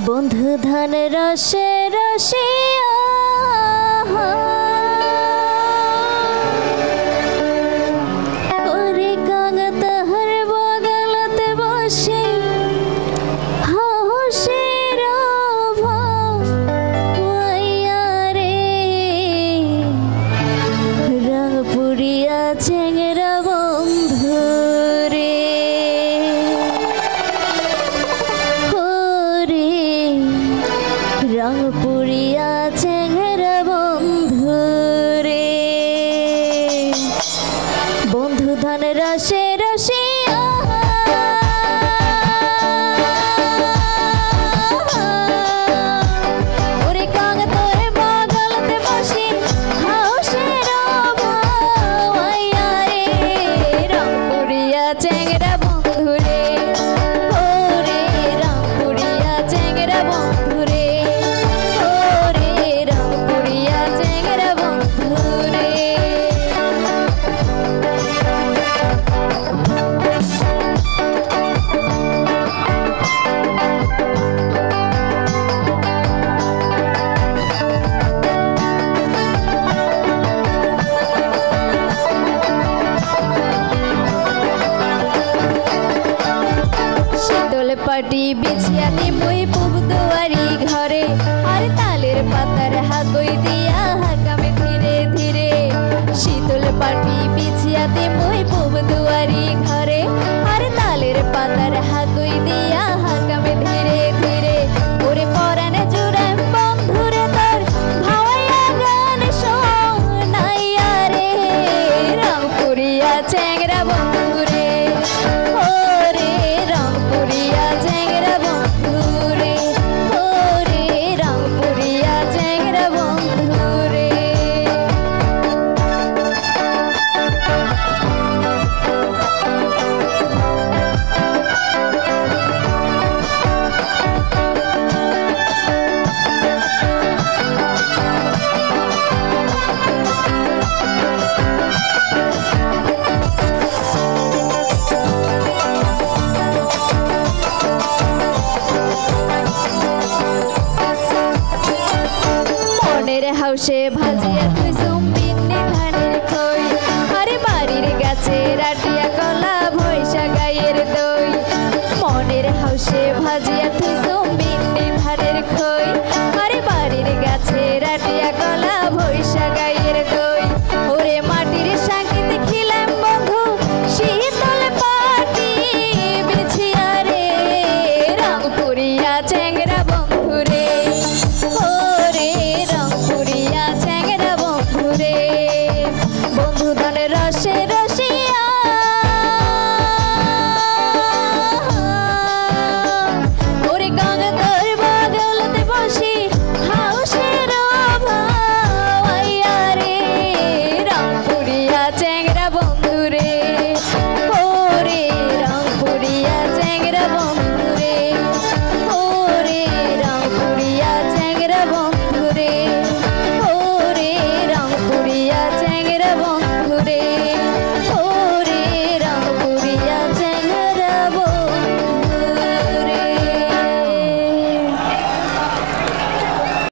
বন্ধু ধান রসে রসিয়া ওরে কাঙা তাহার বগলতে বসে হাসের ভাইয়া রে রং পুরিয়া চেংরা বন্ধু রে রং পুরিয়া চেংরা বন্ধু রে বন্ধু ধান রসে রসিয়া ওরে কাঙা তোর বগলতে বসে হাসের ভাইয়া রে রং পুরিয়া চেংরা বন্ধু রে ওরে রং পুরিয়া চেংরা বন্ধু রে পাটি বিছিয়া দিবই পুব দুয়ারি ঘরে আর তালের পাতার হাগই দিয়া হাকামে ধীরে ধীরে শীতল পাটি বিছিয়া দিবই পুব দুয়ারি ঘরে আর তালের পাতার হাগই দিয়া হাকামে ধীরে ধীরে ওরে পরানে জুড়াম বন্ধুরে তোর ভাওয়াইয়া গান শোনাইয়া রে রং পুরিয়া চেংরা বন্ধুরে ওরে রং পুরিয়া চেংরা বন্ধুরে ওরে রং পুরিয়া চেংরা বন্ধুরে হাউসে ভাজিয়া তুই সুম্বিনে ধানের খই আরে বাড়ির গাছে রাটিয়া কলা ভৈসা গায়ের দই মনের হাউসে ভাজিয়া